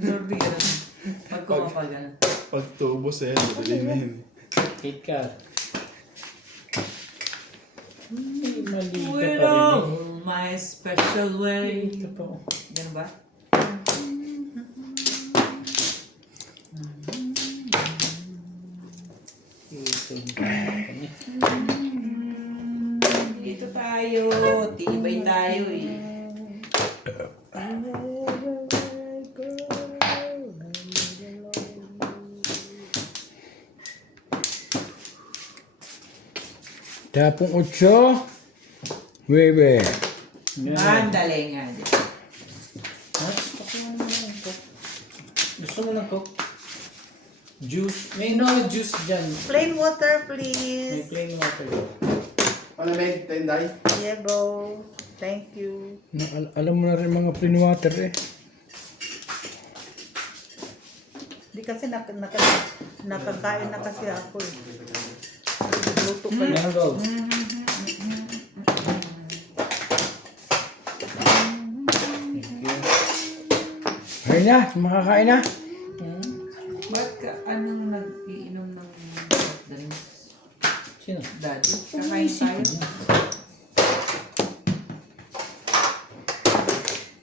Norby ganun. Pag kumapagan. Pag tubos eh, madali na yun. Kate ka. Mali ka pa Well, rin my special way. eh. Ito pa oh. Ganun ba? Dito tayo. Tibay tayo eh. tapong 8. Webe. Mandali nga. Gusto mo ng coke? Juice? May no juice dyan. Plain water, May please. plain water. Palamig, Tenday. Yebo. Thank you. Alam mo na rin mga plain water eh. Di kasi nakakain na kasi ako eh. Luto pa yun. Mango. Ayun na, makakain na. nag-iinom ng soft drinks? Sino? Daddy, kakain tayo.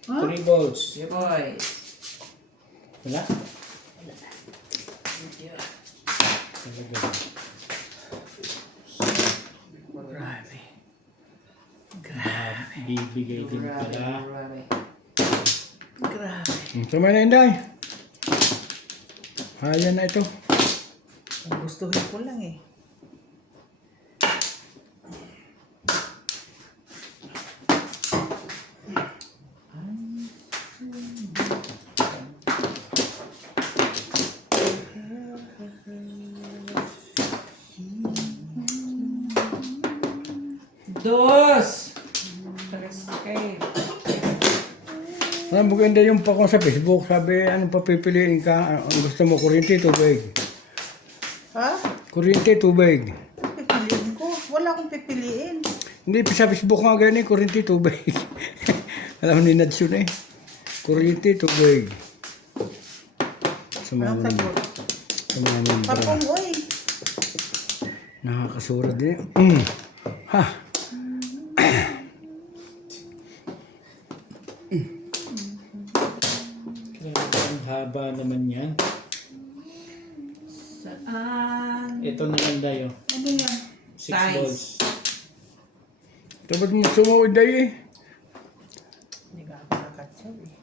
3 balls. Yeah, boy. Wala? Talaga. Bibigay din pala. Grabe. Tama na Inday. Haya na ito. Ang gustuhin ko lang eh. Dos! Okay. Alam mo ganda yung pa ko sa Facebook, sabi ano pa pipiliin ka, ang gusto mo, kuryente, tubig. Ha? Kuryente, tubig. Pipiliin ko. Wala akong pipiliin. Hindi, sa Facebook nga ganyan, kuryente, tubig. Alam mo ni Nads yun eh. Kuryente, tubig. Anong Sumama sagot? sumama bra. Papong, oy. Nakakasura din. Ha. Ang haba naman yan. Saan? Ito naman tayo. Ano yan? 6 Size. balls. Dapat mo sumawad tayo eh. Hindi ka ako nakatsaw eh.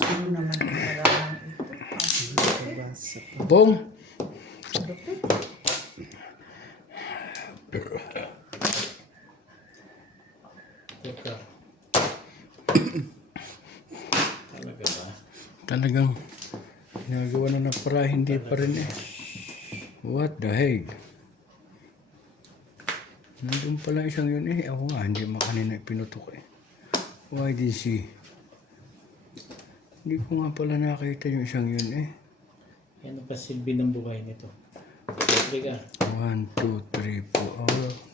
Ano naman ang maramang ito? Bong. Teka. Talaga ba? Talagang ginagawa na ng para hindi pa rin eh. What the heck? Nandun pala isang yun eh. Ako nga, hindi makanina pinutok eh. Why did she? Hindi ko nga pala nakita yung isang yun eh. Ano pa silbi ng buhay nito? Teka. 1, 2, 3, 4. Oh,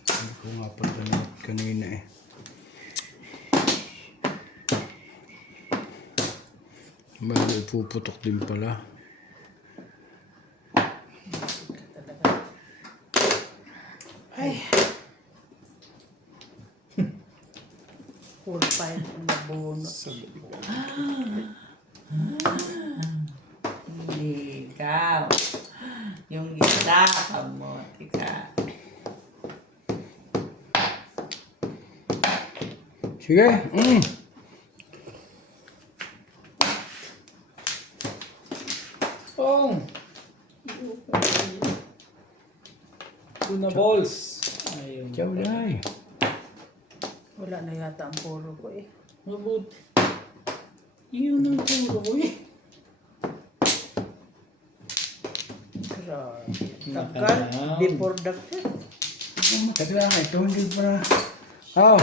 hindi ko nga pala nakita kanina eh. Bali, puputok din pala. Ay. 4-5 ang nabunot. Ikaw. Yung isa, kamote ka. Sige. Oh! 2 na balls. Ayun. Ciao, Day. Wala na yata ang puro ko eh. Mabut. Yun ang puro ko eh. Grabe. Naka- Tagal. Before the Teka lang, ito hindi pa na. Oh,